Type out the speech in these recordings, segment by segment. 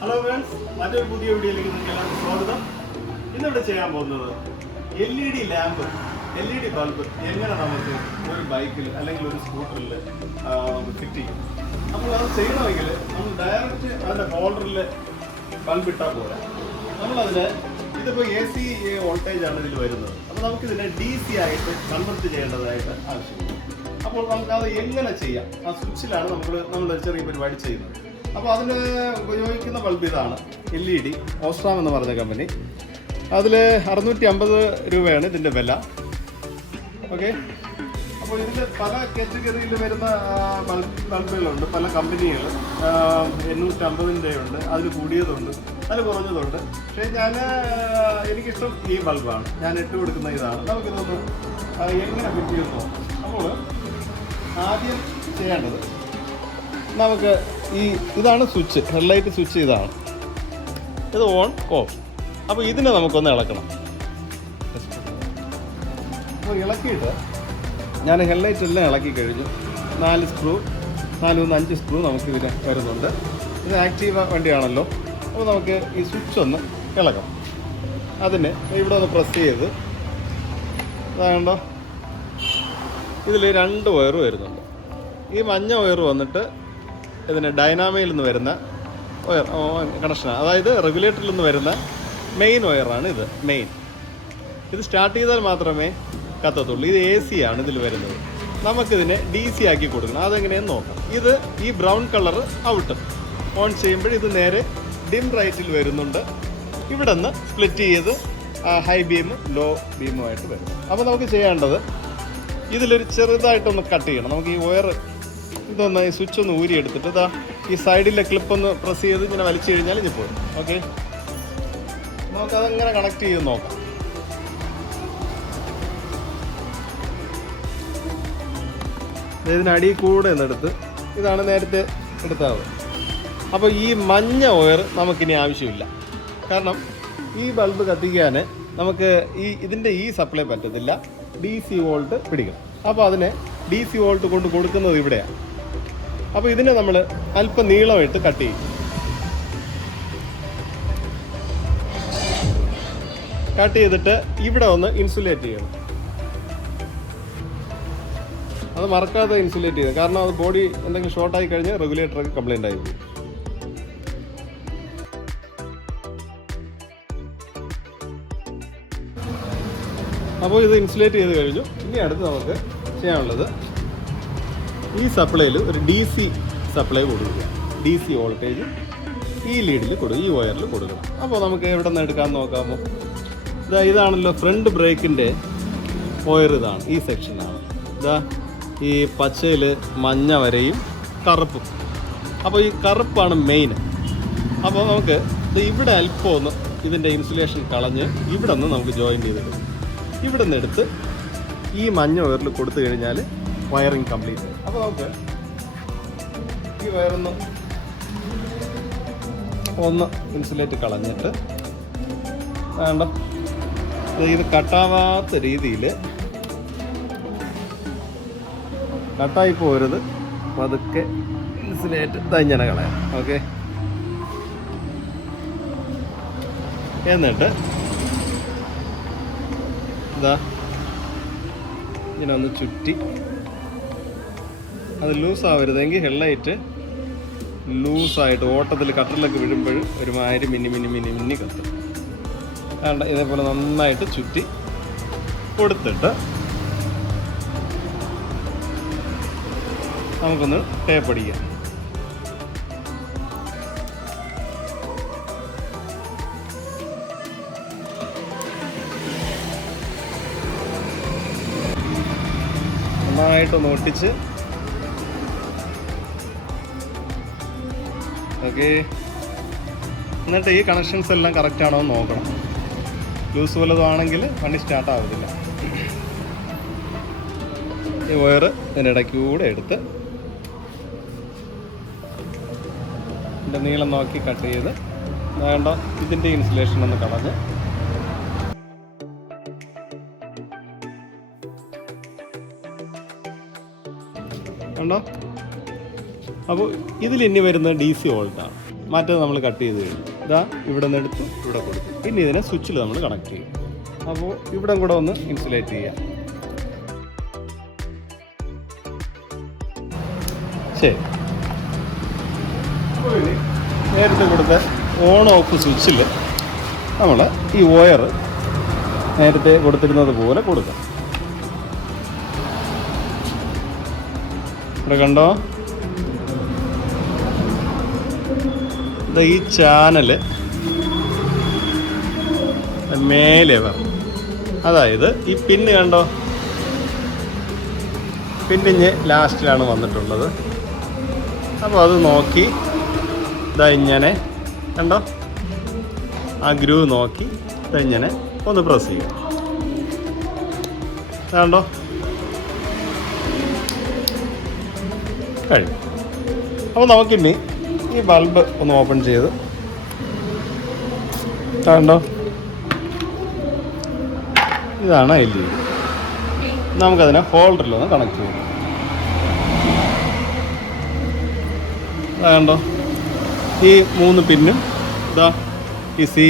Hello friends, മറ്റൊരു പുതിയ വീഡിയോയിലേക്ക് നിങ്ങൾക്ക് സ്വാഗതം. ഇന്നിവിടെ ചെയ്യാൻ പോകുന്നത് LED ലാമ്പ്, LED ബൾബ് എങ്ങനെ നമുക്ക് ഒരു ബൈക്കിൽ അല്ലെങ്കിൽ ഒരു സ്കൂട്ടറിൽ ഫിറ്റ് ചെയ്യും. അപ്പോൾ അത് ചെയ്യണമെങ്കിൽ നമ്മൾ ഡയറക്റ്റ് അതിൻ്റെ ഹോൾഡറിൽ ബൾബ് ഇട്ടാൽ പോരാ. നമ്മളതിന് ഇതിപ്പോൾ AC വോൾട്ടേജാണ് ഇതിൽ വരുന്നത്. അപ്പോൾ നമുക്കിതിനെ DC ആയിട്ട് കൺവെർട്ട് ചെയ്യേണ്ടതായിട്ട് ആവശ്യമുണ്ട്. അപ്പോൾ നമുക്കത് എങ്ങനെ ചെയ്യാം, ആ സ്വിച്ചിലാണ് നമ്മൾ ചെറിയ പരിപാടി ചെയ്യുന്നത്. അപ്പോൾ അതിന് ഉപയോഗിക്കുന്ന ബൾബ് ഇതാണ്, LED ഓസ്ട്രാം എന്ന് പറഞ്ഞ കമ്പനി. അതിൽ 650 രൂപയാണ് ഇതിൻ്റെ വില. ഓക്കെ, അപ്പോൾ ഇതിൽ പല കാറ്റഗറിയിൽ വരുന്ന ബൾബുകളുണ്ട്, പല കമ്പനികൾ. 850-ൻ്റെ ഉണ്ട്, അതിൽ കൂടിയതുണ്ട്, അതിൽ കുറഞ്ഞതുണ്ട്. പക്ഷേ എനിക്കിഷ്ടം ഈ ബൾബാണ്, ഞാൻ ഇട്ട് കൊടുക്കുന്ന ഇതാണ്. നമുക്കിതൊന്ന് എങ്ങനെ ഫിറ്റ് ചെയ്യുന്നു. അപ്പോൾ ആദ്യം ചെയ്യേണ്ടത്, നമുക്ക് ഇതാണ് സ്വിച്ച്, ഹെഡ്ലൈറ്റ് സ്വിച്ച് ഇതാണ്. ഇത് ഓൺ ഓഫ്. അപ്പോൾ ഇതിനെ നമുക്കൊന്ന് ഇളക്കണം. അപ്പോൾ ഇളക്കിയിട്ട് ഞാൻ ഹെഡ്ലൈറ്റ് എല്ലാം ഇളക്കി കഴിഞ്ഞു. 4 സ്ക്രൂ, 5 സ്ക്രൂ നമുക്ക് ഇതിന് വരുന്നുണ്ട്. ഇത് ആക്റ്റീവ് വണ്ടിയാണല്ലോ. അപ്പോൾ നമുക്ക് ഈ സ്വിച്ച് ഒന്ന് ഇളക്കാം. അതിന് ഇവിടെ ഒന്ന് പ്രസ് ചെയ്ത് അതാകണ്ടോ, ഇതിൽ 2 വയർ വരുന്നുണ്ട്. ഈ മഞ്ഞ വയർ വന്നിട്ട് ഇതിന് ഡൈനാമയിൽ നിന്ന് വരുന്ന വയർ കണക്ഷനാണ്. അതായത് റെഗുലേറ്ററിൽ നിന്ന് വരുന്ന മെയിൻ വയറാണ് ഇത്. ഇത് സ്റ്റാർട്ട് ചെയ്താൽ മാത്രമേ കത്തത്തുള്ളൂ. ഇത് AC ആണ് ഇതിൽ വരുന്നത്. നമുക്കിതിനെ DC ആക്കി കൊടുക്കണം. അതെങ്ങനെയെന്ന് നോക്കാം. ഈ ബ്രൗൺ കളർ ഔട്ട് ഓൺ ചെയ്യുമ്പോൾ ഇത് നേരെ ഡിം റൈറ്റിൽ വരുന്നുണ്ട്. ഇവിടെ നിന്ന് സ്പ്ലിറ്റ് ചെയ്ത് ഹൈ ബീമും ലോ ബീമുമായിട്ട് വരും. അപ്പോൾ നമുക്ക് ചെയ്യേണ്ടത്, ഇതിലൊരു ചെറുതായിട്ടൊന്ന് കട്ട് ചെയ്യണം. നമുക്ക് ഈ വയർ ഇതൊന്ന് ഈ സ്വിച്ച് ഒന്ന് ഊരി എടുത്തിട്ട് ഇതാ ഈ സൈഡിലെ ക്ലിപ്പൊന്ന് പ്രസ് ചെയ്ത് ഇങ്ങനെ വലിച്ചു കഴിഞ്ഞാൽ ഇനി പോരും. ഓക്കെ, നമുക്കതെങ്ങനെ കണക്ട് ചെയ്ത് നോക്കാം. ഇതിനടിയിൽ കൂടെ എന്നെടുത്ത് ഇതാണ് നേരത്തെ എടുത്തത്. അപ്പോൾ ഈ മഞ്ഞ വയർ നമുക്കിനി ആവശ്യമില്ല. കാരണം ഈ ബൾബ് കത്തിക്കാൻ നമുക്ക് ഇതിൻ്റെ സപ്ലൈ പറ്റത്തില്ല. DC വോൾട്ട് പിടിക്കണം. അപ്പോൾ അതിനെ DC വോൾട്ട് കൊണ്ട് കൊടുക്കുന്നത് ഇവിടെയാണ്. അപ്പോൾ ഇതിനെ നമ്മൾ അല്പം നീളമായിട്ട് കട്ട് ചെയ്യും. കട്ട് ചെയ്തിട്ട് ഇവിടെ ഒന്ന് ഇൻസുലേറ്റ് ചെയ്യണം. അത് മറക്കാതെ ഇൻസുലേറ്റ് ചെയ്യണം. കാരണം അത് ബോഡി എന്തെങ്കിലും ഷോർട്ടായി കഴിഞ്ഞാൽ റെഗുലേറ്ററൊക്കെ കംപ്ലൈൻ്റ് ആയി പോകും. അപ്പോൾ ഇത് ഇൻസുലേറ്റ് ചെയ്ത് കഴിഞ്ഞു. ഇനി അടുത്ത് നമുക്ക് ചെയ്യാനുള്ളത്, ഈ സപ്ലൈയിൽ ഒരു DC സപ്ലൈ കൊടുക്കുക. DC വോൾട്ടേജ് ഈ ലീഡിൽ ഈ വയറിൽ കൊടുക്കണം. അപ്പോൾ നമുക്ക് എവിടെ നിന്ന് എടുക്കാമെന്ന് നോക്കാമോ. ഇതാണല്ലോ ഫ്രണ്ട് ബ്രേക്കിൻ്റെ വയർ. ഇതാണ് ഈ സെക്ഷനാണ്. ഈ പച്ചയിൽ മഞ്ഞ വരെയും കറുപ്പും. അപ്പോൾ ഈ കറുപ്പാണ് മെയിൻ. അപ്പോൾ നമുക്ക് ഇവിടെ അല്പം ഒന്ന് ഇതിൻ്റെ ഇൻസുലേഷൻ കളഞ്ഞ് ഇവിടെ നിന്ന് നമുക്ക് ജോയിൻ ചെയ്തിടും. ഇവിടെ നിന്ന് എടുത്ത് ഈ മഞ്ഞ വയറിൽ കൊടുത്തു കഴിഞ്ഞാൽ വയറിങ് കംപ്ലീറ്റ്. അപ്പോൾ നമുക്ക് ഈ വയറൊന്ന് ഇൻസുലേറ്റ് കളഞ്ഞിട്ട് വേണ്ട, ഇത് കട്ടാവാത്ത രീതിയിൽ കട്ടായി പോരുത്. പതുക്കെ ഇൻസുലേറ്റ് ഇങ്ങനെ കളയാം. ഓക്കെ, എന്നിട്ട് ഇങ്ങനെ ഒന്ന് ചുറ്റി, അത് ലൂസാവരുതെങ്കിൽ ഹെഡ്ലൈറ്റ് ലൂസായിട്ട് ഓട്ടത്തിൽ കട്ടറിലൊക്കെ വീഴുമ്പോൾ ഒരുമാതിരി മിന്നി കത്തും. വേണ്ട, ഇതേപോലെ നന്നായിട്ട് ചുറ്റി കൊടുത്തിട്ട് നമുക്കൊന്ന് ടേപ്പ് അടിക്കാം. നന്നായിട്ടൊന്ന് ഒട്ടിച്ച്. ഓക്കെ, എന്നിട്ട് ഈ കണക്ഷൻസ് എല്ലാം കറക്റ്റ് ആണോ എന്ന് നോക്കണം. ലൂസ് വല്ലതുമാണെങ്കിൽ വണ്ടി സ്റ്റാർട്ട് ആവത്തില്ല. ഈ വയർ ഇതിനിടയ്ക്കൂടെ എടുത്ത് ഇതിൻ്റെ നീളം നോക്കി കട്ട് ചെയ്ത് വേണ്ട ഇതിൻ്റെ ഇൻസുലേഷൻ ഒന്ന് കളഞ്ഞ് കണ്ടോ. അപ്പോൾ ഇതിൽ ഇനി വരുന്നത് DC വോൾട്ടാണ്. മറ്റേത് നമ്മൾ കട്ട് ചെയ്ത് കഴിഞ്ഞു. ഇതാ ഇവിടെ നിന്ന് എടുത്ത് ഇവിടെ കൊടുക്കും. ഇനി ഇതിനെ സ്വിച്ചിൽ നമ്മൾ കണക്ട് ചെയ്യും. അപ്പോൾ ഇവിടെ കൂടെ ഒന്ന് ഇൻസുലേറ്റ് ചെയ്യാം. ശരി. അപ്പോൾ ഇനി നേരത്തെ കൊടുത്ത ഓൺ ഓഫ് സ്വിച്ചിൽ നമ്മൾ ഈ വയർ നേരത്തെ കൊടുത്തിരുന്നത് പോലെ കൊടുക്കാം. ഇവിടെ കണ്ടോ, ഈ ചാനൽ മേലെ വരണം. അതായത് ഈ പിന്ന് കണ്ടോ, പിന്നിഞ്ഞ് ലാസ്റ്റിലാണ് വന്നിട്ടുള്ളത്. അപ്പോൾ അത് നോക്കി ഇതാ ഇങ്ങനെ കണ്ടോ, ആ ഗ്രൂവ് നോക്കി ഇങ്ങനെ ഒന്ന് പ്രസ് ചെയ്യും. കണ്ടോ, കഴിയും. അപ്പോൾ നമുക്കിനി ഈ ബൾബ് ഒന്ന് ഓപ്പൺ ചെയ്ത് കണ്ടോ, ഇതാണ് LED. നമുക്കതിനെ ഹോൾഡറിലൊന്ന് കണക്ട് ചെയ്യാം. കണ്ടോ, ഈ 3 പിന്നും ഇതാ ഈ C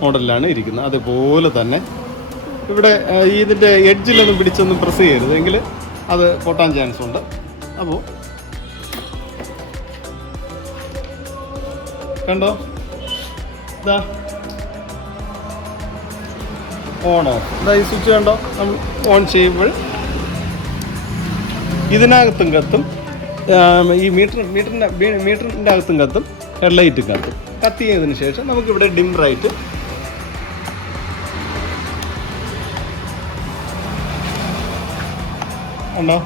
മോഡലിലാണ് ഇരിക്കുന്നത്. അതുപോലെ തന്നെ ഇവിടെ ഇതിൻ്റെ എഡ്ജിലൊന്നും പിടിച്ചൊന്നും പ്രസ് ചെയ്യരുത്, എങ്കിൽ അത് പൊട്ടാൻ ചാൻസ് ഉണ്ട്. അപ്പോൾ കണ്ടോ, ഇതാ ഓൺ ഓഫ്. ഇതാ ഈ സ്വിച്ച് കണ്ടോ, നമ്മൾ ഓൺ ചെയ്യുമ്പോൾ ഇതിനകത്തും കത്തും, ഈ മീറ്ററിൻ്റെ അകത്തും കത്തും, ഹെഡ്ലൈറ്റും കത്തും. കത്തി ചെയ്തതിന് ശേഷം നമുക്കിവിടെ ഡിം റൈറ്റ് ഉണ്ടോ,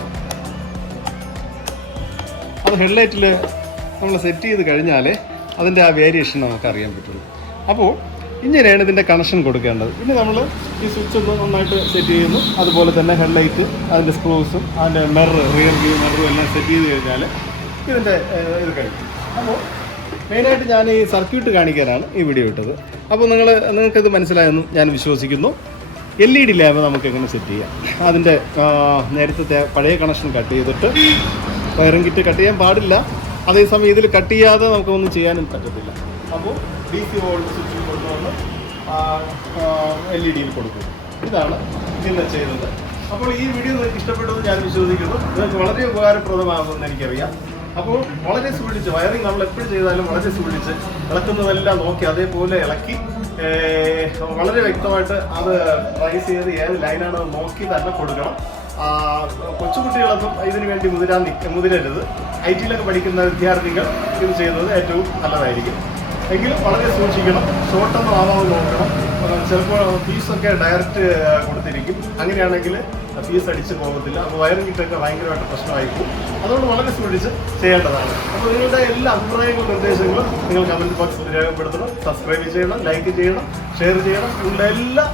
അത് ഹെഡ്ലൈറ്റിൽ നമ്മൾ സെറ്റ് ചെയ്ത് കഴിഞ്ഞാൽ അതിൻ്റെ ആ വേരിയേഷൻ നമുക്ക് അറിയാൻ പറ്റുള്ളൂ. അപ്പോൾ ഇങ്ങനെയാണ് ഇതിൻ്റെ കണക്ഷൻ കൊടുക്കേണ്ടത്. പിന്നെ നമ്മൾ ഈ സ്വിച്ച് ഒന്ന് നന്നായിട്ട് സെറ്റ് ചെയ്യുന്നു. അതുപോലെ തന്നെ ഹെഡ്ലൈറ്റ്, അതിൻ്റെ സ്ക്രൂസും അതിൻ്റെ മിറർ, റിയർ വ്യൂ മിററും എല്ലാം സെറ്റ് ചെയ്ത് കഴിഞ്ഞാൽ ഇതിൻ്റെ ഇത് കഴിയും. അപ്പോൾ മെയിനായിട്ട് ഞാൻ ഈ സർക്യൂട്ട് കാണിക്കാനാണ് ഈ വീഡിയോ ഇട്ടത്. അപ്പോൾ നിങ്ങൾക്കിത് മനസ്സിലായെന്ന് ഞാൻ വിശ്വസിക്കുന്നു. LED ലാമ്പ് നമുക്ക് എങ്ങനെ സെറ്റ് ചെയ്യാം. അതിൻ്റെ നേരത്തെ പഴയ കണക്ഷൻ കട്ട് ചെയ്തിട്ട്, വയറിംഗ് കിറ്റ് കട്ട് ചെയ്യാൻ പാടില്ല. അതേസമയം ഇതിൽ കട്ട് ചെയ്യാതെ നമുക്കൊന്നും ചെയ്യാനും പറ്റത്തില്ല. അപ്പോൾ DC വോൾട്ട് സ്വിച്ചിൽ കൊണ്ടുവന്ന് LED യിൽ കൊടുക്കും. ഇതാണ് ഇന്ന് ചെയ്യുന്നത്. അപ്പോൾ ഈ വീഡിയോ നിങ്ങൾക്ക് ഇഷ്ടപ്പെട്ടത് ഞാൻ വിശ്വസിക്കുന്നു. നിങ്ങൾക്ക് വളരെ ഉപകാരപ്രദമാകുമെന്ന് എനിക്കറിയാം. അപ്പോൾ വളരെ സൂക്ഷിച്ച്, വയറിംഗ് നമ്മൾ എപ്പോഴും ചെയ്താലും വളരെ സൂക്ഷിച്ച്, ഇളക്കുന്നതെല്ലാം നോക്കി അതേപോലെ ഇളക്കി വളരെ വ്യക്തമായിട്ട് അത് ട്രൈസ് ചെയ്ത് ഏത് ലൈനാണെന്ന് നോക്കി തന്നെ കൊടുക്കണം. കൊച്ചുകുട്ടികളൊന്നും ഇതിനു വേണ്ടി മുതിരരുത്. IT-ലൊക്കെ പഠിക്കുന്ന വിദ്യാർത്ഥികൾ ഇത് ചെയ്യുന്നത് ഏറ്റവും നല്ലതായിരിക്കും. എങ്കിലും വളരെ സൂക്ഷിക്കണം. ഷോർട്ടൊന്നും ആവാതെ നോക്കണം. ചിലപ്പോൾ ഫീസൊക്കെ ഡയറക്റ്റ് കൊടുത്തിരിക്കും. അങ്ങനെയാണെങ്കിൽ ഫീസ് അടിച്ച് പോകത്തില്ല. അപ്പോൾ വയറിംഗ് കിറ്റൊക്കെ ഭയങ്കരമായിട്ട് പ്രശ്നമായിരിക്കും. അതുകൊണ്ട് വളരെ സൂക്ഷിച്ച് ചെയ്യേണ്ടതാണ്. അപ്പോൾ നിങ്ങളുടെ എല്ലാ അഭിപ്രായങ്ങളും നിർദ്ദേശങ്ങളും നിങ്ങൾ കമൻറ്റ് ബോക്സിൽ രേഖപ്പെടുത്തണം. സബ്സ്ക്രൈബ് ചെയ്യണം, ലൈക്ക് ചെയ്യണം, ഷെയർ ചെയ്യണം. നിങ്ങളുടെ എല്ലാ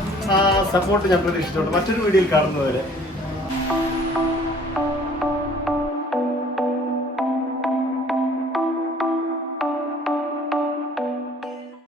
സപ്പോർട്ട് ഞാൻ പ്രതീക്ഷിച്ചുകൊണ്ട് മറ്റൊരു വീഡിയോയിൽ കാണുന്നവരെ